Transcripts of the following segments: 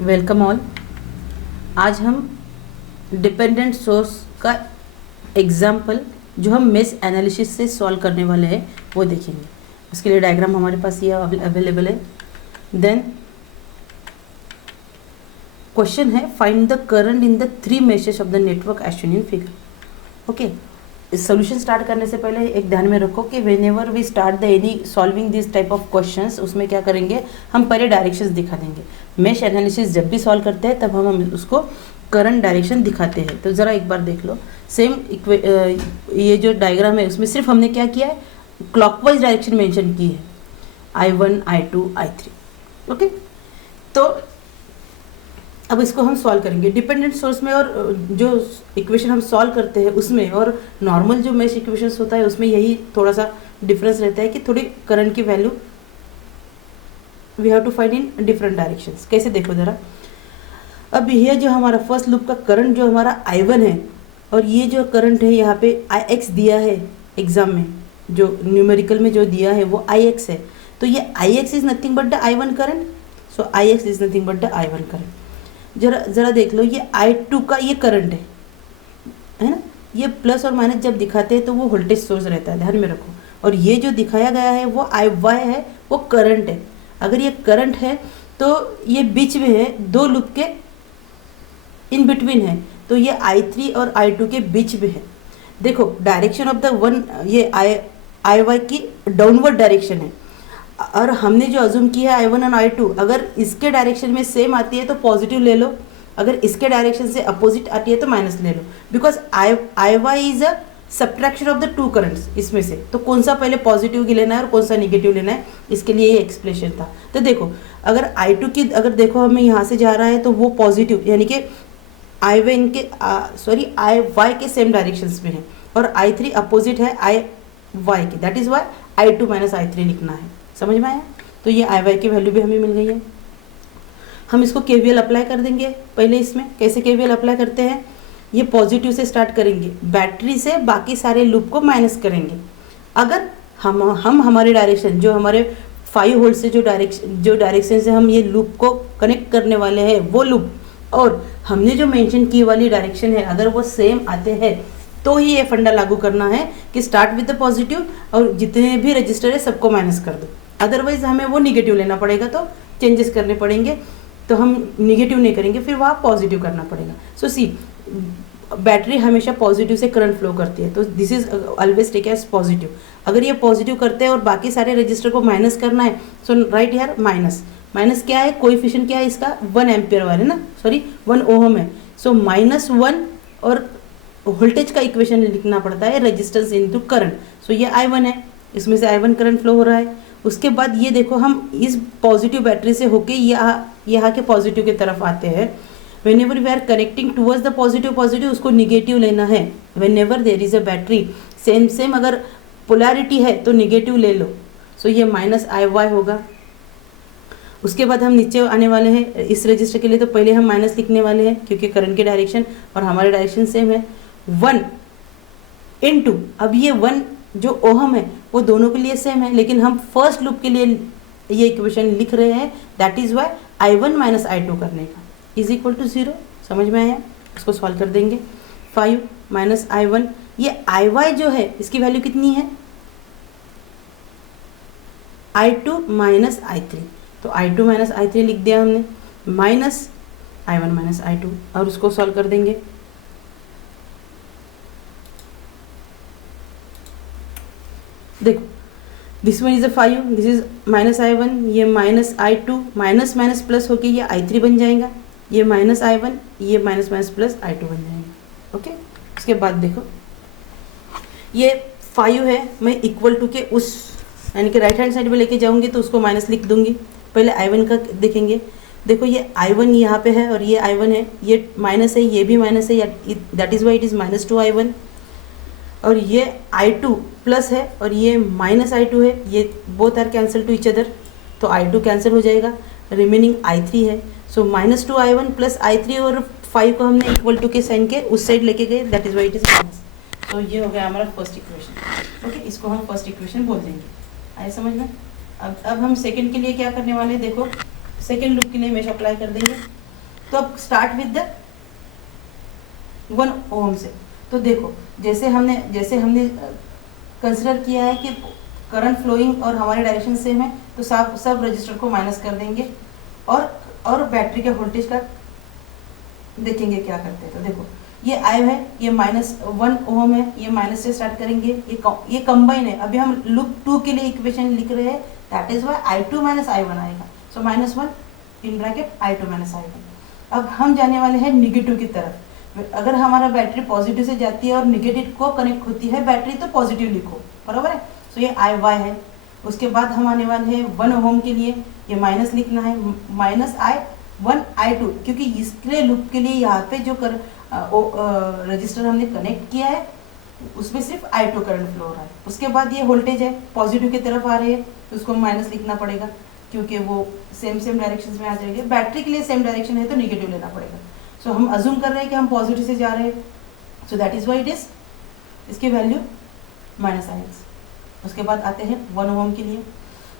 Welcome all. आज हम dependent source का एग्जाम्पल जो हम मेश एनालिसिस से सॉल्व करने वाले हैं वो देखेंगे। उसके लिए डायग्राम हमारे पास ये अवेलेबल है। देन क्वेश्चन है find the current in the 3 meshes of the network as shown in figure. Okay, इस सोल्यूशन स्टार्ट करने से पहले एक ध्यान में रखो कि whenever we start the any solving this type of questions, उसमें क्या करेंगे, हम पहले डायरेक्शंस दिखा देंगे। मेश एनालिसिस जब भी सॉल्व करते हैं तब हम उसको करंट डायरेक्शन दिखाते हैं। तो ज़रा एक बार देख लो, सेम ये जो डायग्राम है उसमें सिर्फ हमने क्या किया है, क्लॉकवाइज डायरेक्शन मेंशन की है, I1 I2 I3। ओके, तो अब इसको हम सॉल्व करेंगे डिपेंडेंट सोर्स में। और जो इक्वेशन हम सॉल्व करते हैं उसमें और नॉर्मल जो मेश इक्वेशंस होता है उसमें यही थोड़ा सा डिफरेंस रहता है कि थोड़ी करंट की value we have to find in different directions. कैसे, देखो ज़रा। अब ये जो हमारा फर्स्ट लूप का करंट जो हमारा I1 है और ये जो करंट है यहाँ पे Ix दिया है एग्जाम में, जो न्यूमेरिकल में जो दिया है वो Ix है। तो ये Ix is nothing but the I1 current. So Ix is nothing but the I1 current. ज़रा देख लो, ये I2 का ये करंट है ना। ये प्लस और माइनस जब दिखाते हैं तो वो वोल्टेज सोर्स रहता है, ध्यान में रखो। और ये जो दिखाया गया है वो IY है, वो करंट है। अगर ये करंट है तो ये बीच में है, दो लूप के इन बिटवीन है, तो ये I3 और I2 के बीच में है। देखो डायरेक्शन ऑफ द वन, ये IY की डाउनवर्ड डायरेक्शन है। और हमने जो अज्यूम किया है I1 और I2, अगर इसके डायरेक्शन में सेम आती है तो पॉजिटिव ले लो, अगर इसके डायरेक्शन से अपोजिट आती है तो माइनस ले लो। Because IY is a subtraction of the two currents इसमें से, तो कौन सा पहले पॉजिटिव की लेना है और कौन सा निगेटिव लेना है, इसके लिए ये एक्सप्लेनेशन था। तो देखो, अगर I2 की अगर देखो हमें यहाँ से जा रहा है तो वो पॉजिटिव, यानी कि IY के सेम डायरेक्शंस में है, और I3 अपोजिट है IY के, that is why I2 minus I3 लिखना है। समझ में आया? तो ये IY की वैल्यू भी हमें मिल गई है। हम इसको KVL अप्लाई कर देंगे। पहले इसमें कैसे KVL अप्लाई करते हैं, ये पॉजिटिव से स्टार्ट करेंगे, बैटरी से बाकी सारे लूप को माइनस करेंगे। अगर हम हमारे डायरेक्शन जो हमारे 5 वोल्ट से जो डायरेक्शन से हम ये लूप को कनेक्ट करने वाले हैं वो लूप, और हमने जो मेंशन की वाली डायरेक्शन है, अगर वो सेम आते हैं तो ही ये फंडा लागू करना है कि स्टार्ट विद द पॉजिटिव और जितने भी रजिस्टर है सबको माइनस कर दो। अदरवाइज हमें वो निगेटिव लेना पड़ेगा, तो चेंजेस करने पड़ेंगे, तो हम निगेटिव नहीं करेंगे, फिर वहाँ पॉजिटिव करना पड़ेगा। सो सी, बैटरी हमेशा पॉजिटिव से करंट फ्लो करती है, तो this is always take as positive. अगर ये पॉजिटिव करते हैं और बाकी सारे रजिस्टर को माइनस करना है, सो राइट यार माइनस क्या है, कोएफिशिएंट क्या है इसका, 1 एम्पियर वाले ना, सॉरी 1 ओहम है। सो -1 और वोल्टेज का इक्वेशन लिखना पड़ता है रेजिस्टेंस इनटू करंट। सो ये I1 है, इसमें से I1 करंट फ्लो हो रहा है। उसके बाद ये देखो, हम इस पॉजिटिव बैटरी से होके यहाँ के पॉजिटिव की तरफ आते हैं। Whenever we are connecting towards the positive, उसको निगेटिव लेना है। Whenever there is a battery same अगर पोलैरिटी है तो निगेटिव ले लो। सो ये -IY होगा। उसके बाद हम नीचे आने वाले हैं इस रजिस्टर के लिए, तो पहले हम माइनस लिखने वाले हैं क्योंकि करंट की डायरेक्शन और हमारी डायरेक्शन सेम है। 1 इंटू, अब ये 1 जो ओहम है वो दोनों के लिए सेम है, लेकिन हम फर्स्ट लूप के लिए ये इक्वेशन लिख रहे हैं, that is why I1 minus I2 करने का इज इक्वल टू 0। समझ में आया? इसको सॉल्व कर देंगे। 5 माइनस I1, ये IY जो है इसकी वैल्यू कितनी है, I2 माइनस I3, तो I2 माइनस I3 लिख दिया हमने, माइनस I1 माइनस I2, और उसको सॉल्व कर देंगे। देखो, this one is a 5, this is -I1, ये -I2, माइनस माइनस प्लस होके ये I3 बन जाएगा, ये -I1, ये माइनस माइनस प्लस I2 बन जाएगा। ओके, उसके बाद देखो ये 5 है, मैं इक्वल टू के उस यानी कि राइट हैंड साइड में लेके जाऊंगी तो उसको माइनस लिख दूंगी। पहले I1 का देखेंगे। देखो ये I1 यहाँ पे है और ये I1 है, ये माइनस है, ये भी माइनस है, that is why it is -2I1। और ये I2 प्लस है और ये -I2 है, ये both are cancel to each other, तो I2 कैंसिल हो जाएगा, रिमेनिंग I3 है। सो -2I1 प्लस I3, और 5 को हमने इक्वल टू के साइन के उस साइड लेके गए, that is why it is minus. तो ये हो गया हमारा फर्स्ट इक्वेशन। ओके, इसको हम फर्स्ट इक्वेशन बोल देंगे। आए समझ में? अब हम सेकंड के लिए क्या करने वाले हैं, देखो सेकंड लूप के लिए मेश अप्लाई कर देंगे। तो अब स्टार्ट विद द 1 ओम से। तो देखो जैसे हमने कंसिडर किया है कि करंट फ्लोइंग और हमारे डायरेक्शन सेम है, तो सब रजिस्टर को माइनस कर देंगे और बैटरी के वोल्टेज का देखेंगे क्या करते हैं। तो देखो ये आई है, ये -1 ओम है, ये माइनस से स्टार्ट करेंगे, ये कंबाइन है। अभी हम लूप 2 के लिए इक्वेशन लिख रहे हैं, that is why I2 - I1 आएगा। सो -1 इन ब्रैकेट I2 - I1। अब हम जाने वाले हैं निगेटिव की तरफ। अगर हमारा बैटरी पॉजिटिव से जाती है और निगेटिव को कनेक्ट होती है बैटरी, तो पॉजिटिव लिखो, बराबर है। सो ये IY है। उसके बाद हम आने वाले हैं 1 ओम के लिए, ये माइनस लिखना है, -I1 I2, क्योंकि इसके लूप के लिए यहाँ पे जो रजिस्टर हमने कनेक्ट किया है उसमें सिर्फ I2 करंट फ्लो हो रहा है। उसके बाद ये वोल्टेज है पॉजिटिव की तरफ आ रही है, तो उसको माइनस लिखना पड़ेगा क्योंकि वो सेम डायरेक्शन में आ जाएंगे। बैटरी के लिए सेम डायरेक्शन है तो निगेटिव लेना पड़ेगा। सो हम अज्यूम कर रहे हैं कि हम पॉजिटिव से जा रहे हैं, so that is why it is, इसकी वैल्यू -Ix। उसके बाद आते हैं 1 ओम के लिए।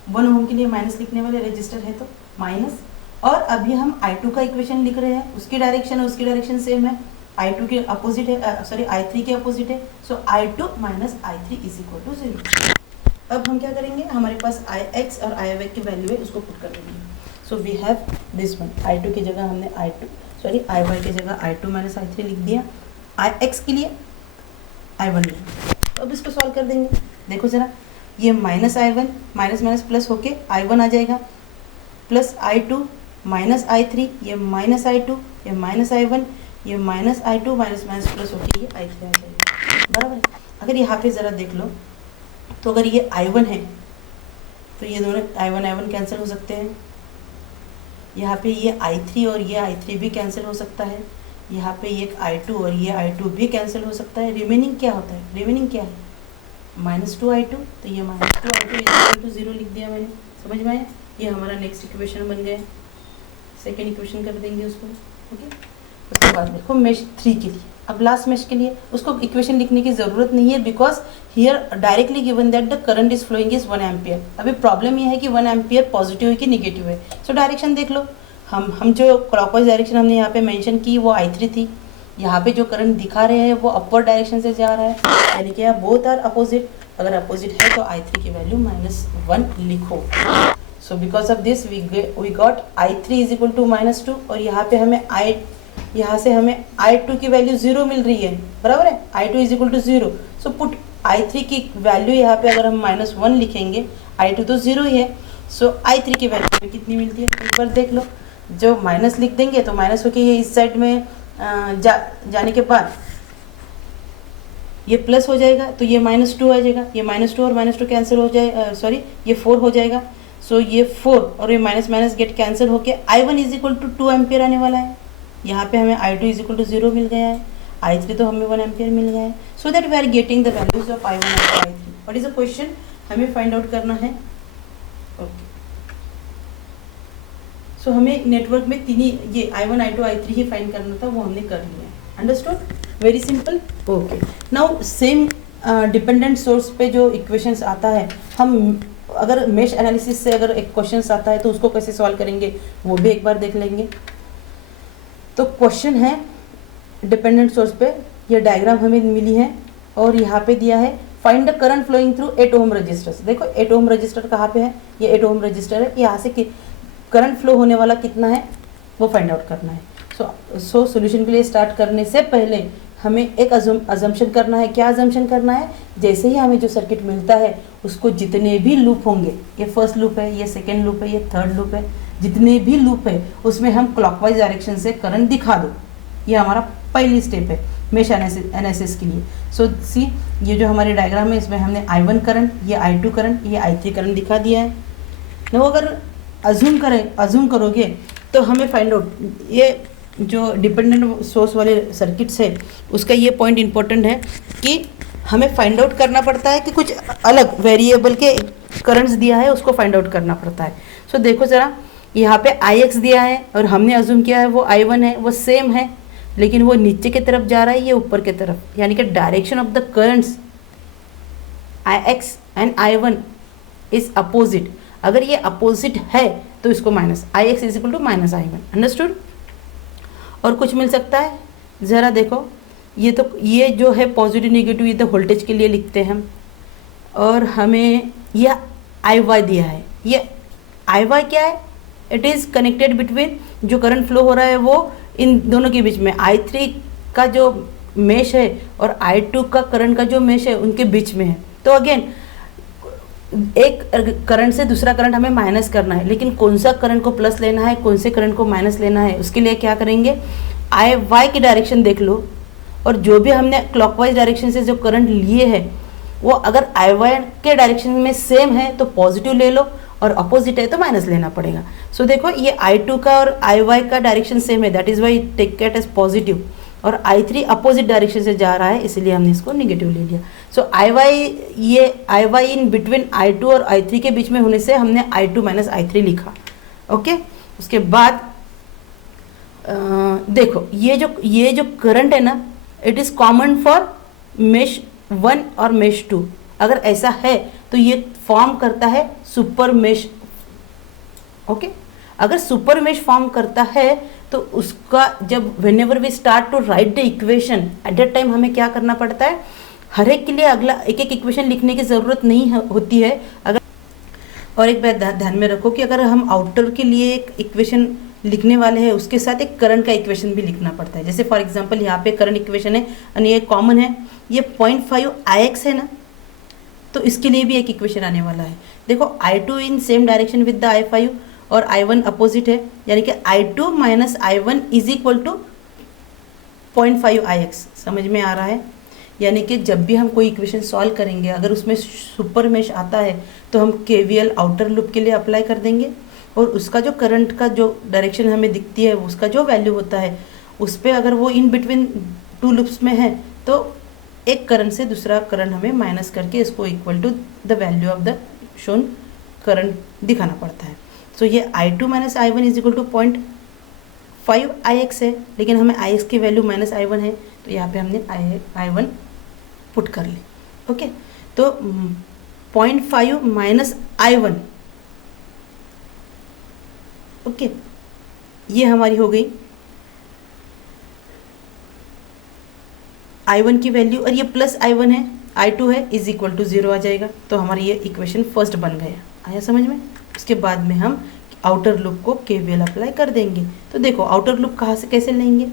1 ओम के लिए माइनस लिखने वाले रजिस्टर है तो माइनस, और अभी हम I2 का इक्वेशन लिख रहे हैं, उसकी डायरेक्शन सेम है, I2 के अपोजिट है, सॉरी I3 के अपोजिट है। So I2 - I3 is equal to 0। अब हम क्या करेंगे, हमारे पास Ix और Iy की वैल्यू है, उसको पुट कर देंगे। So we have this one, I2 की जगह हमने Iy की जगह I2 - I3 लिख दिया, Ix के लिए I1 लिया। तो अब इसको सॉल्व कर देंगे। देखो जरा, ये -I1 माइनस प्लस होके I1 आ जाएगा, प्लस I2 -I3, ये -I2, ये -I1, ये -I2 माइनस प्लस होके ये I3 आ जाएगा, बराबर है। अगर यहाँ पे ज़रा देख लो, तो अगर ये I1 है तो ये दोनों I1 कैंसिल हो सकते हैं। यहाँ पे ये I3 और ये I3 भी कैंसिल हो सकता है। यहाँ पे ये I2 और ये I2 भी कैंसिल हो सकता है। रिमेनिंग क्या होता है, रिमेनिंग क्या है, -2 I2, तो ये -2 I2 इक्वल टू 0 लिख दिया मैंने, समझ में आया। ये हमारा नेक्स्ट इक्वेशन बन गया, सेकेंड इक्वेशन कर देंगे उसको, ओके। उसके बाद देखो मेश 3 के लिए, अब लास्ट मेश के लिए उसको इक्वेशन लिखने की ज़रूरत नहीं है, because here directly given that the current is following is 1 ampere. अभी प्रॉब्लम ये है कि 1 एम्पियर पॉजिटिव है कि निगेटिव है। सो डायरेक्शन देख लो, हम जो क्लॉकवाइज डायरेक्शन हमने यहाँ पे मेंशन की वो I3 थी। यहाँ पे जो करंट दिखा रहे हैं वो अपवर्ड डायरेक्शन से जा रहा है, यानी कि यहाँ बोथ आर अपोजिट। अगर अपोजिट है तो I3 की वैल्यू -1 लिखो। So because of this we got I3 is equal to -2, और यहाँ से हमें I2 की वैल्यू 0 मिल रही है, बराबर है। I2 is equal to 0, so put I3 की वैल्यू यहाँ पे अगर हम -1 लिखेंगे, I2 तो 0 ही है, सो I3 की वैल्यू कितनी मिलती है एक बार देख लो। जो माइनस लिख देंगे तो माइनस होके ये इस साइड में जाने के बाद ये प्लस हो जाएगा, तो ये -2 आ जाएगा, ये -2 और -2 कैंसिल हो जाए, सॉरी ये 4 हो जाएगा। सो ये 4 और ये माइनस गेट कैंसिल होके I1 is equal to 2 ampere आने वाला है। यहाँ पे हमें I2 इज इक्वल टू 0 मिल गया है, I3 तो हमें 1 एम्पियर मिल गया है। So that we are getting the values of I1 और I3। What is the question, हमें फाइंड आउट करना है, ओके। सो हमें नेटवर्क में तीन ही, ये I1 I2 I3 ही फाइंड करना था, वो हमने कर लिया है। Understood, very simple, okay. Now same dependent source पे जो इक्वेशंस आता है, हम अगर मेश एनालिसिस से अगर एक क्वेश्चन आता है तो उसको कैसे सॉल्व करेंगे वो भी एक बार देख लेंगे। तो क्वेश्चन है डिपेंडेंट सोर्स पे, ये डायग्राम हमें मिली है और यहाँ पे दिया है find the current flowing through 8 ohm resistors. देखो 8 ओम रजिस्टर कहाँ पे है, ये 8 ओम रजिस्टर है, यहाँ से करंट फ्लो होने वाला कितना है वो फाइंड आउट करना है। सो सॉल्यूशन के लिए स्टार्ट करने से पहले हमें एक अजम्पशन करना है। क्या अजम्पशन करना है, जैसे ही हमें जो सर्किट मिलता है उसको जितने भी लूप होंगे, ये फर्स्ट लूप है, ये सेकेंड लूप है, ये थर्ड लूप है, जितने भी लूप है उसमें हम क्लॉकवाइज डायरेक्शन से करंट दिखा दो। ये हमारा पहली स्टेप है मेश एनालिसिस के लिए। सो सी, ये जो हमारे डायग्राम है इसमें हमने I1 करंट, ये I2 करंट, ये I3 करंट दिखा दिया है। तो अगर अज्यूम करोगे तो हमें फाइंड आउट, ये जो डिपेंडेंट सोर्स वाले सर्किट्स है उसका ये पॉइंट इंपॉर्टेंट है कि हमें फाइंड आउट करना पड़ता है कि कुछ अलग वेरिएबल के करंट्स दिया है उसको फाइंड आउट करना पड़ता है। सो देखो ज़रा, यहाँ पे Ix दिया है और हमने अज्यूम किया है वो I1 है, वो सेम है, लेकिन वो नीचे की तरफ जा रहा है, ये ऊपर की तरफ, यानी कि direction of the currents Ix and I1 is opposite. अगर ये अपोजिट है तो इसको minus, Ix is equal to -I1। Understood, और कुछ मिल सकता है? ज़रा देखो, ये जो है पॉजिटिव नेगेटिव, ये तो वोल्टेज के लिए लिखते हैं हम, और हमें यह आई वाई दिया है। ये आई वाई क्या है? इट इज़ कनेक्टेड बिटवीन, जो करंट फ्लो हो रहा है वो इन दोनों के बीच में, I3 का जो मेश है और I2 का करंट का जो मेश है उनके बीच में है। तो अगेन एक करंट से दूसरा करंट हमें माइनस करना है, लेकिन कौन सा करंट को प्लस लेना है, कौन से करंट को माइनस लेना है, उसके लिए क्या करेंगे, आई वाई की डायरेक्शन देख लो, और जो भी हमने क्लॉकवाइज डायरेक्शन से जो करंट लिए हैं वो अगर आई वाई के डायरेक्शन में सेम है तो पॉजिटिव ले लो, और अपोजिट है तो माइनस लेना पड़ेगा। सो देखो ये I2 का और आई वाई का डायरेक्शन सेम है, that is why take it as positive, और I3 अपोजिट डायरेक्शन से जा रहा है, इसलिए हमने इसको निगेटिव ले लिया। सो आई वाई इन बिटवीन I2 और I3 के बीच में होने से हमने I2 माइनस I3 लिखा। ओके, उसके बाद देखो ये जो करंट है ना, it is common for mesh 1 और मेश 2। अगर ऐसा है तो ये फॉर्म करता है सुपर मेश। ओके, अगर सुपर मेश फॉर्म करता है तो उसका जब whenever we start to write the equation, at that time हमें क्या करना पड़ता है, हर एक के लिए अगला एक एक इक्वेशन लिखने की ज़रूरत नहीं होती है। अगर और एक बात ध्यान में रखो कि अगर हम आउटर के लिए एक इक्वेशन लिखने वाले हैं उसके साथ एक करंट का इक्वेशन भी लिखना पड़ता है। जैसे फॉर एग्जांपल यहाँ पे करंट इक्वेशन है और ये कॉमन है, ये 0.5 Ix है ना, तो इसके लिए भी एक इक्वेशन आने वाला है। देखो I2 in same direction with the I5 और I1 अपोजिट है, यानी कि I2 minus I1 is equal to 0.5 Ix। समझ में आ रहा है? यानी कि जब भी हम कोई इक्वेशन सॉल्व करेंगे, अगर उसमें सुपर मेश आता है तो हम KVL आउटर लूप के लिए अप्लाई कर देंगे, और उसका जो करंट का जो डायरेक्शन हमें दिखती है, उसका जो वैल्यू होता है उस पर अगर वो इन बिटवीन 2 लूप्स में है तो एक करंट से दूसरा करंट हमें माइनस करके इसको equal to the value of the shown current दिखाना पड़ता है। सो ये I2 minus I1 is equal to 0.5 Ix है, लेकिन हमें Ix की वैल्यू माइनस I1 है, तो यहाँ पे हमने I1 पुट कर ली। ओके, तो 0.5 माइनस I1, ओके, ये हमारी हो गई I1 की वैल्यू, और ये प्लस I1 है, I2 है, इज इक्वल टू 0 आ जाएगा। तो हमारी ये इक्वेशन फर्स्ट बन गया। आया समझ में? उसके बाद में हम आउटर लूप को KVL अप्लाई कर देंगे। तो देखो आउटर लूप कहाँ से कैसे लेंगे,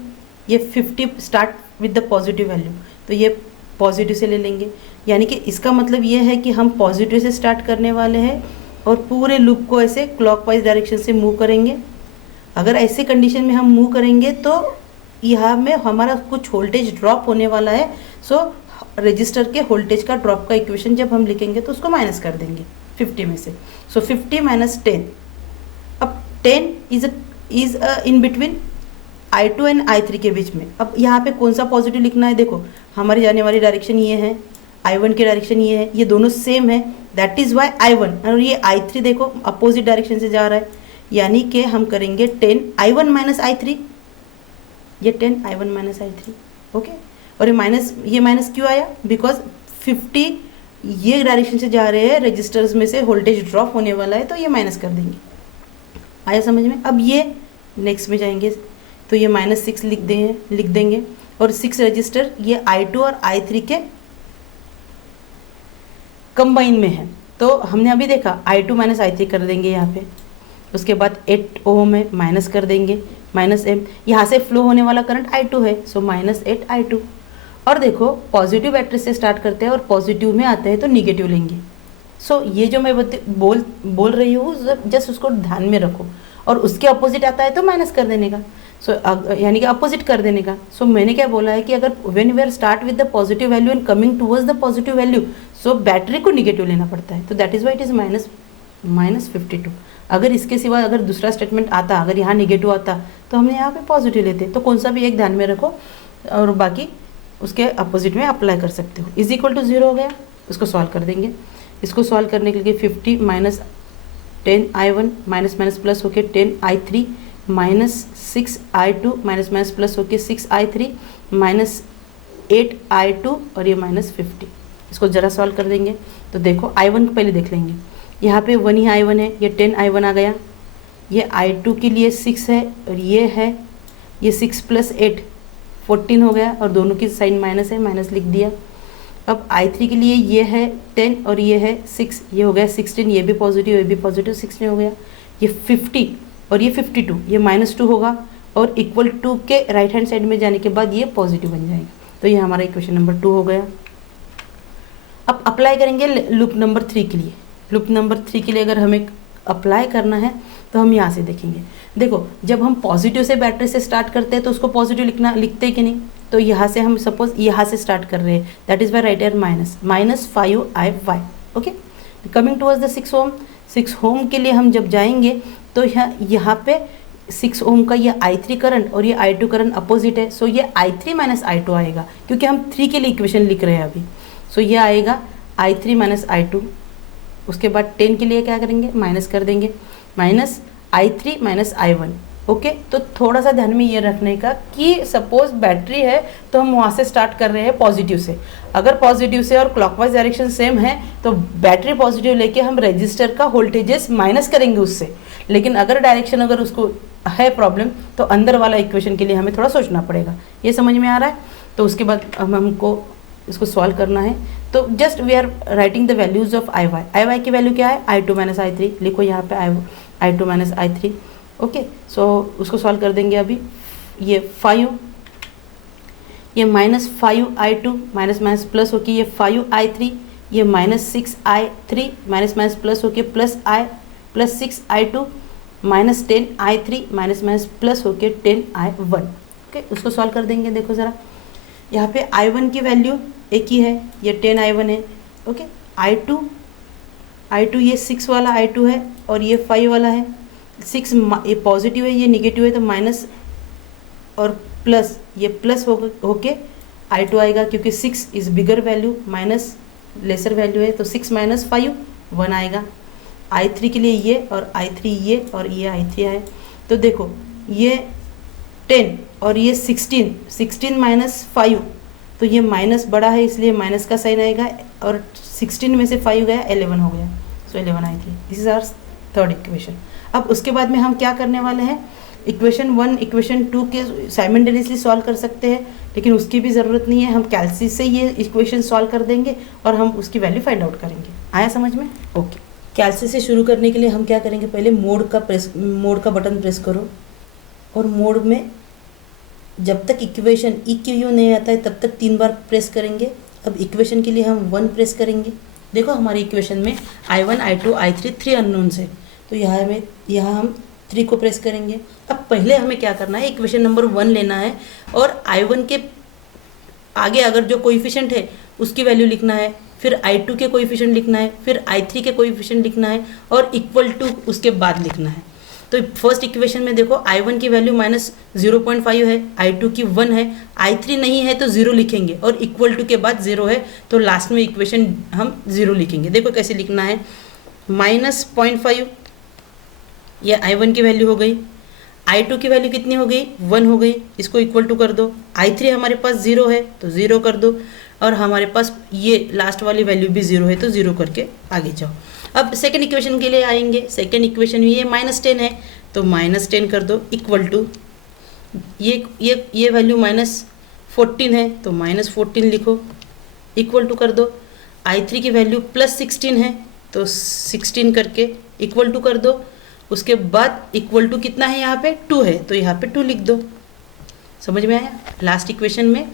ये 50 start with the positive value, तो ये पॉजिटिव से ले लेंगे, यानी कि इसका मतलब ये है कि हम पॉजिटिव से स्टार्ट करने वाले हैं और पूरे लूप को ऐसे क्लॉकवाइज डायरेक्शन से मूव करेंगे। अगर ऐसे कंडीशन में हम मूव करेंगे तो यहाँ में हमारा कुछ वोल्टेज ड्रॉप होने वाला है। सो रजिस्टर के वोल्टेज का ड्रॉप का इक्वेशन जब हम लिखेंगे तो उसको माइनस कर देंगे 50 में से। सो 50 माइनस 10, अब 10 is in between I2 and I3 के बीच में। अब यहाँ पे कौन सा पॉजिटिव लिखना है, देखो हमारी जाने वाली डायरेक्शन ये है, I1 की डायरेक्शन ये है, ये दोनों सेम है, दैट इज़ वाई I1, और ये I3 देखो अपोजिट डायरेक्शन से जा रहा है, यानी कि हम करेंगे 10 I1 माइनस I3, ये 10 I1 माइनस I3। ओके, और ये माइनस क्यों आया, बिकॉज 50 ये डायरेक्शन से जा रहे हैं, रजिस्टर्स में से वोल्टेज ड्रॉप होने वाला है, तो ये माइनस कर देंगे। आया समझ में? अब ये नेक्स्ट में जाएंगे तो ये -6 लिख देंगे, और 6 रजिस्टर ये I2 और I3 के कंबाइन में है। तो हमने अभी देखा I2 माइनस I3 कर देंगे यहाँ पे, उसके बाद 8 ओम है, माइनस कर देंगे, -M, यहाँ से फ्लो होने वाला करंट I2 है, सो -8 I2। और देखो पॉजिटिव बैटरी से स्टार्ट करते हैं और पॉजिटिव में आते हैं तो निगेटिव लेंगे। सो ये जो मैं बोल रही हूँ जस्ट उसको ध्यान में रखो, और उसके अपोजिट आता है तो माइनस कर देने का, यानी कि अपोजिट कर देने का। सो मैंने क्या बोला है कि अगर when we are start with the positive value and coming towards the positive value, so battery को निगेटिव लेना पड़ता है, तो that is why it is -52। अगर इसके सिवा अगर दूसरा स्टेटमेंट आता, अगर यहाँ निगेटिव आता तो हमने यहाँ पे पॉजिटिव लेते, तो कौन सा भी एक ध्यान में रखो और बाकी उसके अपोजिट में अप्लाई कर सकते हो। इज इक्वल टू 0 हो गया, उसको सॉल्व कर देंगे। इसको सॉल्व करने के लिए 50 minus 10 I1 minus minus plus होके 10 I3 minus 6 I2 minus minus plus होके 6 I3 माइनस 8 I2 और ये -50। इसको ज़रा सॉल्व कर देंगे तो देखो I1 पहले देख लेंगे, यहाँ पे 1 ही I1 है, ये 10 I1 आ गया, ये I2 के लिए 6 है और ये है ये 6 + 8 14 हो गया और दोनों की साइन माइनस है, माइनस लिख दिया। अब I3 के लिए ये है 10 और ये है 6, ये हो गया 16, ये भी पॉजिटिव ये भी पॉजिटिव, 16 हो गया। ये 50 और ये 52, ये -2 होगा और इक्वल टू के राइट हैंड साइड में जाने के बाद ये पॉजिटिव बन जाएगा। तो ये हमारा इक्वेशन नंबर 2 हो गया। अब अप्लाई करेंगे लूप नंबर 3 के लिए। लूप नंबर 3 के लिए अगर हमें अप्लाई करना है तो हम यहाँ से देखेंगे। देखो, जब हम पॉजिटिव से बैटरी से स्टार्ट करते हैं तो उसको पॉजिटिव लिखते हैं कि नहीं। तो यहाँ से हम सपोज यहाँ से स्टार्ट कर रहे हैं, that is Y right air -5IY। Okay, coming towards the 6 ओम। 6 ओम के लिए हम जब जाएंगे तो यहाँ पे 6 ओम का ये I3 करंट और ये I2 करंट अपोजिट है। सो ये I3 - I2 आएगा, क्योंकि हम 3 के लिए इक्वेशन लिख रहे हैं अभी। सो ये आएगा I3 - I2। उसके बाद 10 के लिए क्या करेंगे, माइनस कर देंगे, -I3 - I1। ओके, तो थोड़ा सा ध्यान में ये रखने का कि सपोज बैटरी है तो हम वहाँ से स्टार्ट कर रहे हैं पॉजिटिव से। अगर पॉजिटिव से और क्लॉकवाइज डायरेक्शन सेम है तो बैटरी पॉजिटिव लेके हम रजिस्टर का वोल्टेजेस माइनस करेंगे उससे। लेकिन अगर डायरेक्शन अगर उसको है प्रॉब्लम तो अंदर वाला इक्वेशन के लिए हमें थोड़ा सोचना पड़ेगा। ये समझ में आ रहा है। तो उसके बाद हमको इसको सॉल्व करना है। तो just we are writing the values of I की वैल्यू क्या है, I2 - I3 लिखो यहाँ पे, I2 - I3। ओके, सो उसको सॉल्व कर देंगे अभी। ये 5, ये -5I2 माइनस प्लस होके ये 5I3, ये -6I3 माइनस प्लस होके +6I2 -10I3 माइनस प्लस होके 10I1। ओके, उसको सॉल्व कर देंगे। देखो ज़रा, यहाँ पे I1 की वैल्यू एक ही है, ये 10I1 है। ओके, I2 ये 6 वाला I2 है और ये 5 वाला है। 6 ये पॉजिटिव है, ये निगेटिव है, तो माइनस और प्लस, ये प्लस होके I2 आएगा, क्योंकि 6 is bigger value, minus lesser value है। तो 6 - 5 1 आएगा। I3 के लिए ये और I3 ये और ये I3 है। तो देखो, ये 10 और ये 16 - 5, तो ये माइनस बड़ा है इसलिए माइनस का साइन आएगा, और 16 में से 5 गया 11 हो गया। So 11 I3, this is our third equation. अब उसके बाद में हम क्या करने वाले हैं, इक्वेशन 1 इक्वेशन 2 के साइमल्टेनियसली सॉल्व कर सकते हैं, लेकिन उसकी भी ज़रूरत नहीं है। हम कैल्सी से ये इक्वेशन सॉल्व कर देंगे और हम उसकी वैल्यू फाइंड आउट करेंगे। आया समझ में? ओके, कैल्सी से शुरू करने के लिए हम क्या करेंगे, पहले मोड का बटन प्रेस करो और मोड में जब तक इक्वेशन EQ नहीं आता है तब तक 3 बार प्रेस करेंगे। अब इक्वेशन के लिए हम 1 प्रेस करेंगे। देखो, हमारी इक्वेशन में I1 I2 I3 3 अननोन्स है, तो यहाँ हम 3 को प्रेस करेंगे। अब पहले हमें क्या करना है, इक्वेशन नंबर 1 लेना है और I1 के आगे अगर जो कोएफिशिएंट है उसकी वैल्यू लिखना है, फिर I2 के कोएफिशिएंट लिखना है, फिर I3 के कोएफिशिएंट लिखना है और इक्वल टू उसके बाद लिखना है। तो फर्स्ट इक्वेशन में देखो, I1 की वैल्यू -0.5 है, I2 की 1 है, I3 नहीं है तो 0 लिखेंगे और इक्वल टू के बाद 0 है तो लास्ट में इक्वेशन हम 0 लिखेंगे। देखो कैसे लिखना है, -0.5 ये I1 की वैल्यू हो गई, I2 की वैल्यू कितनी हो गई, 1 हो गई, इसको इक्वल टू कर दो। I3 हमारे पास 0 है तो 0 कर दो, और हमारे पास ये लास्ट वाली वैल्यू भी 0 है तो 0 करके आगे जाओ। अब सेकेंड इक्वेशन के लिए आएंगे। सेकेंड इक्वेशन में ये -10 है तो -10 कर दो, इक्वल टू ये वैल्यू -14 है तो -14 लिखो, इक्वल टू कर दो। I3 की वैल्यू +16 है तो 16 करके इक्वल टू कर दो। उसके बाद इक्वल टू कितना है, यहाँ पे 2 है तो यहाँ पे 2 लिख दो। समझ में आया? लास्ट इक्वेशन में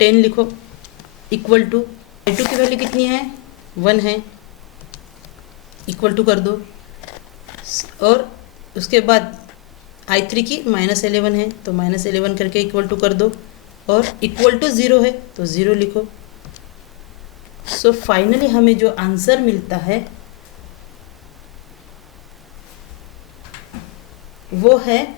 10 लिखो, इक्वल टू I2 की वैल्यू कितनी है, 1 है, इक्वल टू कर दो। और उसके बाद I3 की -11 है तो -11 करके इक्वल टू कर दो, और इक्वल टू 0 है तो 0 लिखो। सो फाइनली हमें जो आंसर मिलता है वो है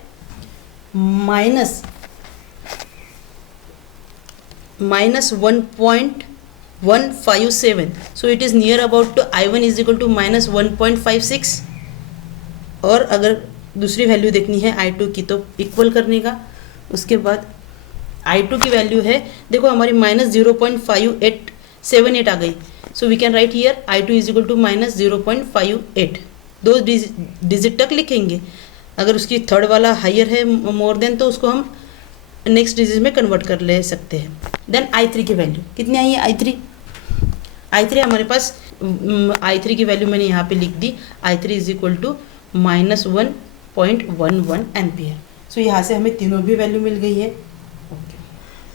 -1.157। So it is near about to I1 is equal to -1.56। और अगर दूसरी वैल्यू देखनी है I2 की तो इक्वल करने का। उसके बाद I2 की वैल्यू है, देखो हमारी -0.5878 आ गई। So we can write here I2 is equal to -0.58। 2 digit तक लिखेंगे। अगर उसकी थर्ड वाला हायर है मोर देन तो उसको हम नेक्स्ट डिजिट में कन्वर्ट कर ले सकते हैं। देन I3 की वैल्यू कितनी आई है? I3 हमारे पास I3 की वैल्यू मैंने यहाँ पे लिख दी, I3 is equal to -1.11 ampere. So यहाँ से हमें तीनों भी वैल्यू मिल गई है।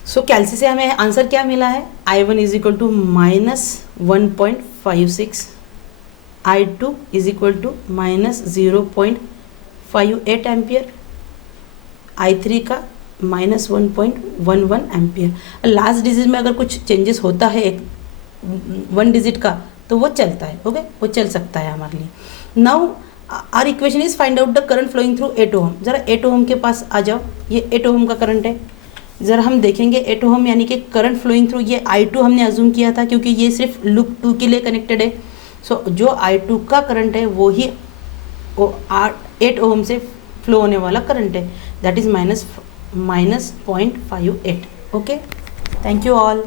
सो कैल्सी से हमें आंसर क्या मिला है? I1 is equal to -1.56, I2 is equal to -0.58 ampere, I3 का -1.11 एम्पियर। लास्ट डिजिट में अगर कुछ चेंजेस होता है एक 1 डिजिट का तो वो चलता है, ओके, वो चल सकता है हमारे लिए। Now our equation is find out the current flowing through 8 ohm. जरा 8 ओम के पास आ जाओ, ये 8 ओम का करंट है। ज़रा हम देखेंगे 8 ओम यानी कि करंट फ्लोइंग थ्रू, ये I2 हमने अज्यूम किया था क्योंकि ये सिर्फ लूप 2 के लिए कनेक्टेड है। सो जो I2 का करंट है वो ही 8 ओम से फ्लो होने वाला करंट है, that is -0.58। Okay, thank you all.